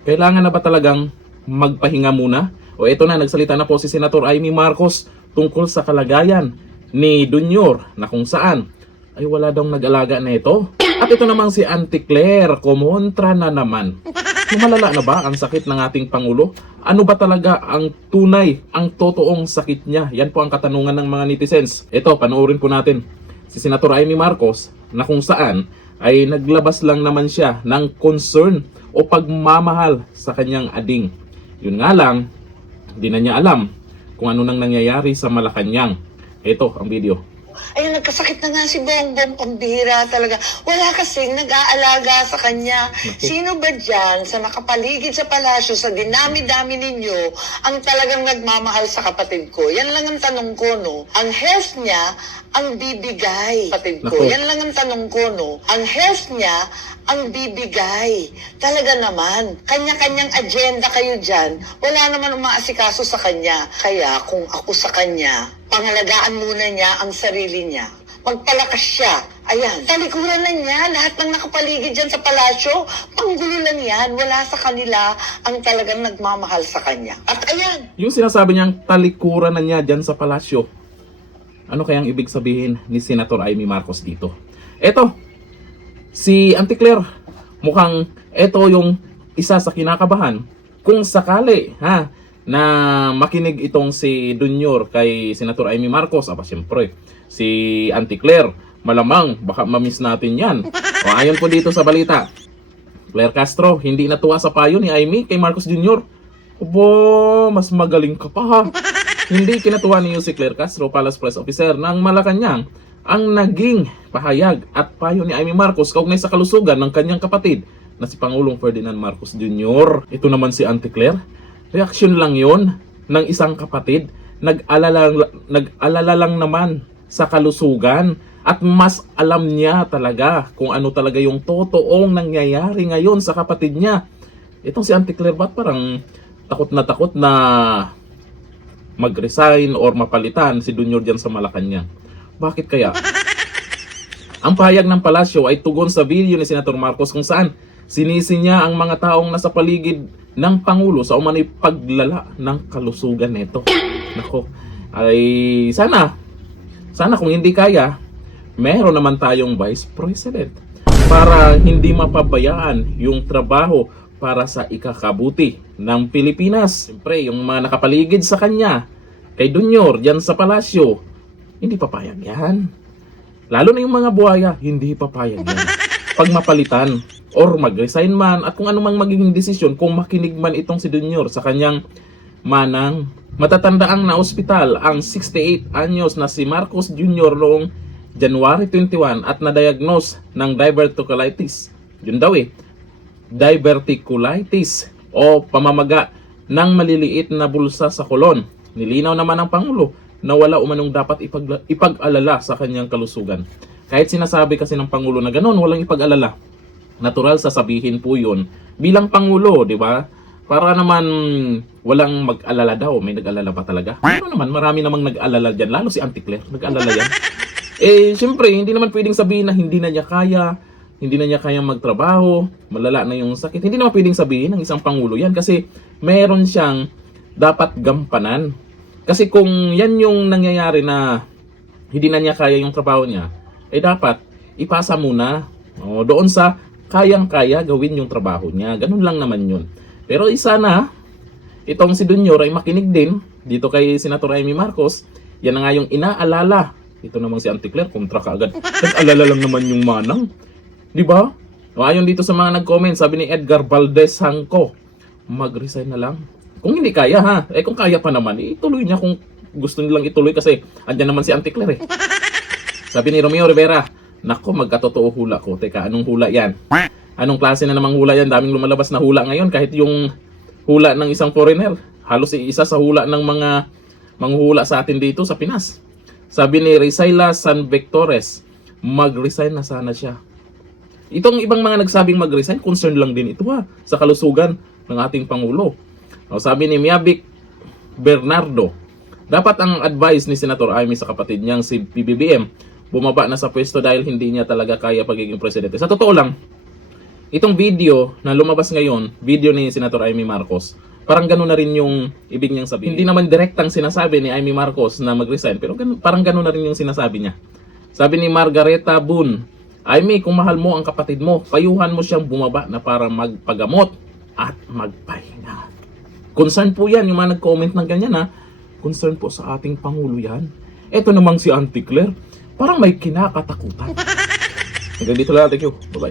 Kailangan na ba talagang magpahinga muna? O eto na, nagsalita na po si Senator Amy Marcos tungkol sa kalagayan ni Junior na kung saan ay wala daw nag-alaga na ito. At ito namang si Auntie Claire, kumontra na naman. Lumalala na ba ang sakit ng ating Pangulo? Ano ba talaga ang tunay, ang totoong sakit niya? Yan po ang katanungan ng mga netizens. Ito, panoorin po natin si Senator Amy Marcos na kung saan ay naglabas lang naman siya ng concern o pagmamahal sa kanyang ading. Yun nga lang, di na niya alam kung ano nang nangyayari sa Malacanang. Ito ang video. Ayun, nagkasakit na nga si Bongbong, pambihira talaga. Wala kasing nag-aalaga sa kanya. Sino ba dyan sa nakapaligid sa palasyo, sa dinami-dami ninyo, ang talagang nagmamahal sa kapatid ko? Yan lang ang tanong ko, no? Ang health niya, ang bibigay. Kapatid ko, yan lang ang tanong ko, no? Ang health niya, ang bibigay. Talaga naman, kanya-kanyang agenda kayo dyan. Wala naman umaasikaso sa kanya. Kaya kung ako sa kanya, pangalagaan muna niya ang sarili niya. Magpalakas siya. Ayan, talikuran na niya. Lahat ng nakapaligid dyan sa palasyo, panggulo lang yan. Wala sa kanila ang talagang nagmamahal sa kanya. At ayan. Yung sinasabi niyang talikuran na niya dyan sa palasyo, ano kayang ibig sabihin ni Senator Amy Marcos dito? Eto, si Auntie Claire, mukhang eto yung isa sa kinakabahan. Kung sakali, na makinig itong si Junior kay Senator Amy Marcos, siyempre, si Auntie Claire, malamang baka mamiss natin yan. O ayon po dito sa balita, Claire Castro, hindi natuwa sa payo ni Amy kay Marcos Jr. Obo, mas magaling ka pa ha. Hindi kinatuwa niyo si Claire Castro, Palace Press Officer ng Malacanang, ang naging pahayag at payo ni Amy Marcos kaugnay sa kalusugan ng kanyang kapatid na si Pangulong Ferdinand Marcos Jr. Ito naman si Auntie Claire. Reaksyon lang yon ng isang kapatid. Nag-alala lang naman sa kalusugan at mas alam niya talaga kung ano talaga yung totoong nangyayari ngayon sa kapatid niya. Itong si Auntie Claire, ba't parang takot na mag-resign or mapalitan si Junior dyan sa Malacanang? Bakit kaya? Ang pahayag ng palasyo ay tugon sa video ni Senator Marcos kung saan sinisi niya ang mga taong nasa paligid ng Pangulo sa umano'y paglala ng kalusugan nito. Nako, ay sana kung hindi kaya, meron naman tayong Vice President para hindi mapabayaan yung trabaho para sa ikakabuti ng Pilipinas. Siyempre, yung mga nakapaligid sa kanya, kay Junior, dyan sa palasyo, hindi papayag yan. Lalo na yung mga buhaya, hindi papayag yan. Pag mapalitan or mag-resign man at kung anumang magiging desisyon, kung makinig man itong si Junior sa kanyang manang, matatandaang na ospital ang 68 anyos na si Marcos Jr. noong January 21 at na-diagnose ng diverticulitis. Yun daw diverticulitis o pamamaga ng maliliit na bulsa sa kolon. Nilinaw naman ng Pangulo na wala umanong dapat ipag-alala sa kanyang kalusugan. Kahit sinasabi kasi ng Pangulo na gano'n, walang ipag-alala. Natural sasabihin po yun bilang Pangulo, di ba? Para naman walang mag-alala daw. May nag-alala pa talaga? Pero naman, marami namang nag-alala dyan. Lalo si Auntie Claire, nag-alala yan. Siyempre, hindi naman pwedeng sabihin na hindi na niya kayang magtrabaho, malala na yung sakit. Hindi naman pwedeng sabihin ng isang Pangulo yan kasi meron siyang dapat gampanan. Kasi kung yan yung nangyayari na hindi na niya kaya yung trabaho niya, dapat ipasa muna doon sa kayang-kaya gawin yung trabaho niya. Ganun lang naman yun. Pero sana, itong si Junior ay makinig din dito kay Senator Amy Marcos. Yan na nga yung inaalala. Ito namang si Auntie Claire, kontra ka agad. Nag-alala lang naman yung manang. Di ba? Ayon dito sa mga nag-comment, sabi ni Edgar Valdez Hangco, mag-resign na lang. Kung hindi kaya kung kaya pa naman, ituloy niya kung gusto nilang ituloy kasi andyan naman si Auntie Claire Sabi ni Romeo Rivera, nako, magkatotoo hula ko. Teka, anong hula yan? Anong klase na namang hula yan? Daming lumalabas na hula ngayon. Kahit yung hula ng isang foreigner, halos isa sa hula ng mga manghuhula sa atin dito sa Pinas. Sabi ni Rizaila San Victores, mag-resign na sana siya. Itong ibang mga nagsabing mag-resign, concern lang din ito sa kalusugan ng ating Pangulo. Sabi ni Miabik Bernardo, dapat ang advice ni Senator Amy sa kapatid niyang si PBBM, bumaba na sa pwesto dahil hindi niya talaga kaya pagiging presidente. Sa totoo lang, Itong video na lumabas ngayon, video ni Senator Amy Marcos, parang gano'n na rin yung ibig niyang sabihin. Hindi naman direktang sinasabi ni Amy Marcos na mag-resign, pero parang gano'n na rin yung sinasabi niya. Sabi ni Margareta Boone, Amy, kung mahal mo ang kapatid mo, payuhan mo siyang bumaba na para magpagamot at magpahinga. Concern po yan, yung mga nag-comment ng ganyan ha. Concern po sa ating Pangulo yan. Eto namang si Auntie Claire, parang may kinakatakutan. Hanggang dito lang, thank you. Bye-bye.